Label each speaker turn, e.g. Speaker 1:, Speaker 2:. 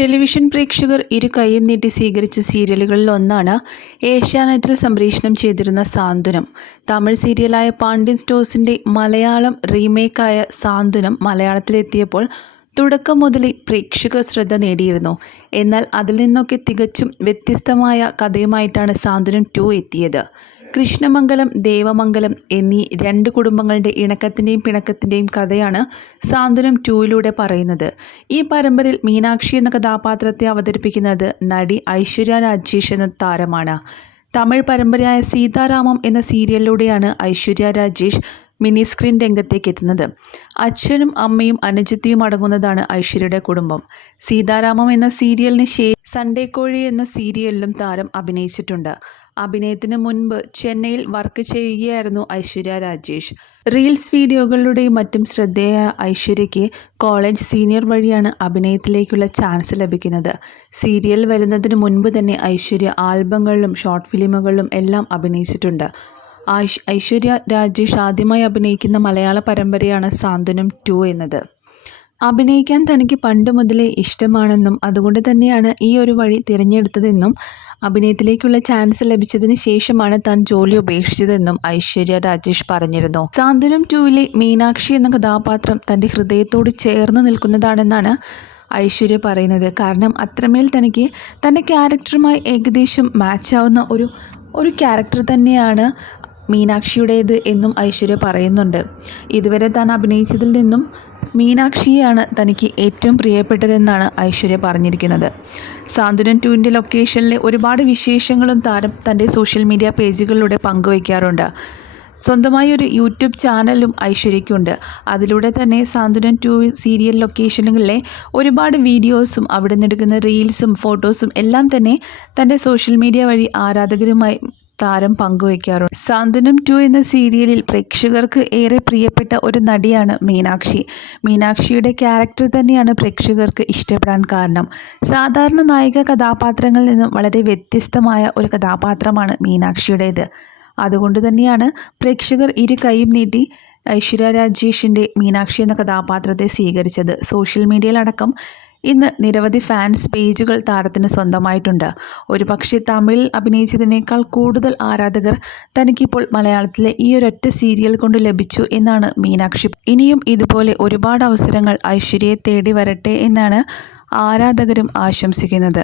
Speaker 1: Television പ്രേക്ഷകർ ഇരു കൈയും നീട്ടി സ്വീകരിച്ച സീരിയലുകളിൽ ഒന്നാണ് ഏഷ്യാനെറ്റിൽ സംപ്രേഷണം ചെയ്തിരുന്ന സാന്ത്വനം. തമിഴ് സീരിയലായ പാണ്ഡ്യൻ സ്റ്റോഴ്സിന്റെ മലയാളം റീമേക്കായ സാന്ത്വനം മലയാളത്തിലെത്തിയപ്പോൾ തുടക്കം മുതലേ പ്രേക്ഷക ശ്രദ്ധ നേടിയിരുന്നു. എന്നാൽ അതിൽ നിന്നൊക്കെ തികച്ചും വ്യത്യസ്തമായ കഥയുമായിട്ടാണ് സാന്ത്വനം ടു എത്തിയത്. കൃഷ്ണമംഗലം ദേവമംഗലം എന്നീ രണ്ട് കുടുംബങ്ങളുടെ ഇണക്കത്തിന്റെയും പിണക്കത്തിന്റെയും കഥയാണ് സാന്ത്വനം ടൂയിലൂടെ പറയുന്നത്. ഈ പരമ്പരയിൽ മീനാക്ഷി എന്ന കഥാപാത്രത്തെ അവതരിപ്പിക്കുന്നത് നടി ഐശ്വര്യ രാജേഷ് എന്ന താരമാണ്. തമിഴ് പരമ്പരയായ സീതാരാമം എന്ന സീരിയലിലൂടെയാണ് ഐശ്വര്യ രാജേഷ് മിനി സ്ക്രീൻ രംഗത്തേക്ക് എത്തുന്നത് അച്ഛനും അമ്മയും അനുജത്തിയും അടങ്ങുന്നതാണ് ഐശ്വര്യയുടെ കുടുംബം. സീതാരാമം എന്ന സീരിയലിന് ശേ സൺഡേ കോഴി എന്ന സീരിയലിലും താരം അഭിനയിച്ചിട്ടുണ്ട്. അഭിനയത്തിന് മുൻപ് ചെന്നൈയിൽ വർക്ക് ചെയ്യുകയായിരുന്നു ഐശ്വര്യ രാജേഷ്. റീൽസ് വീഡിയോകളിലൂടെയും മറ്റും ശ്രദ്ധേയ ഐശ്വര്യയ്ക്ക് കോളേജ് സീനിയർ വഴിയാണ് അഭിനയത്തിലേക്കുള്ള ചാൻസ് ലഭിക്കുന്നത്. സീരിയൽ വരുന്നതിന് മുൻപ് തന്നെ ഐശ്വര്യ ആൽബങ്ങളിലും ഷോർട്ട് ഫിലിമുകളിലും എല്ലാം അഭിനയിച്ചിട്ടുണ്ട്. ഐശ്വര്യ രാജേഷ് ആദ്യമായി അഭിനയിക്കുന്ന മലയാള പരമ്പരയാണ് സാന്ത്വനം ടു എന്നത്. അഭിനയിക്കാൻ തനിക്ക് പണ്ട് മുതലേ ഇഷ്ടമാണെന്നും അതുകൊണ്ട് തന്നെയാണ് ഈ ഒരു വഴി തിരഞ്ഞെടുത്തതെന്നും അഭിനയത്തിലേക്കുള്ള ചാൻസ് ലഭിച്ചതിന് ശേഷമാണ് താൻ ജോലി ഉപേക്ഷിച്ചതെന്നും ഐശ്വര്യ രാജേഷ് പറഞ്ഞിരുന്നു. സാന്ത്വനം ടൂവിലെ മീനാക്ഷി എന്ന കഥാപാത്രം തന്റെ ഹൃദയത്തോട് ചേർന്ന് നിൽക്കുന്നതാണെന്നാണ് ഐശ്വര്യ പറയുന്നത്. കാരണം അത്രമേൽ തനിക്ക് തന്റെ ക്യാരക്ടറുമായി ഏകദേശം മാച്ചാവുന്ന ഒരു ഒരു ക്യാരക്ടർ തന്നെയാണ് മീനാക്ഷിയുടേത് എന്നും ഐശ്വര്യ പറയുന്നുണ്ട്. ഇതുവരെ താൻ അഭിനയിച്ചതിൽ നിന്നും മീനാക്ഷിയാണ് തനിക്ക് ഏറ്റവും പ്രിയപ്പെട്ടതെന്നാണ് ഐശ്വര്യ പറഞ്ഞിരിക്കുന്നത്. സാന്ത്വനം ടുവിന്റെ ലൊക്കേഷനിലെ ഒരുപാട് വിശേഷങ്ങളും താരം തന്റെ സോഷ്യൽ മീഡിയ പേജുകളിലൂടെ പങ്കുവയ്ക്കാറുണ്ട്. സ്വന്തമായി ഒരു യൂട്യൂബ് ചാനലും ഐശ്വര്യയ്ക്കുണ്ട്. അതിലൂടെ തന്നെ സാന്ത്വനം ടു സീരിയൽ ലൊക്കേഷനുകളിലെ ഒരുപാട് വീഡിയോസും അവിടെ നിന്നെടുക്കുന്ന റീൽസും ഫോട്ടോസും എല്ലാം തന്നെ തന്റെ സോഷ്യൽ മീഡിയ വഴി ആരാധകരുമായി താരം പങ്കുവയ്ക്കാറുണ്ട്. സാന്ത്വനം ടു എന്ന സീരിയലിൽ പ്രേക്ഷകർക്ക് ഏറെ പ്രിയപ്പെട്ട ഒരു നടിയാണ് മീനാക്ഷി. മീനാക്ഷിയുടെ ക്യാരക്ടർ തന്നെയാണ് പ്രേക്ഷകർക്ക് ഇഷ്ടപ്പെടാൻ കാരണം. സാധാരണ നായിക കഥാപാത്രങ്ങളിൽ നിന്നും വളരെ വ്യത്യസ്തമായ ഒരു കഥാപാത്രമാണ് മീനാക്ഷിയുടേത്. അതുകൊണ്ട് തന്നെയാണ് പ്രേക്ഷകർ ഇരു കൈയും നീട്ടി ഐശ്വര്യ രാജേഷിന്റെ മീനാക്ഷി എന്ന കഥാപാത്രത്തെ സ്വീകരിച്ചത്. സോഷ്യൽ മീഡിയയിലടക്കം ഇന്ന് നിരവധി ഫാൻസ് പേജുകൾ താരത്തിന് സ്വന്തമായിട്ടുണ്ട്. ഒരു പക്ഷേ തമിഴിൽ അഭിനയിച്ചതിനേക്കാൾ കൂടുതൽ ആരാധകർ തനിക്കിപ്പോൾ മലയാളത്തിലെ ഈ ഒരൊറ്റ സീരിയൽ കൊണ്ട് ലഭിച്ചു എന്നാണ് മീനാക്ഷി. ഇനിയും ഇതുപോലെ ഒരുപാട് അവസരങ്ങൾ ഐശ്വര്യയെ തേടി വരട്ടെ എന്നാണ് ആരാധകരും ആശംസിക്കുന്നത്.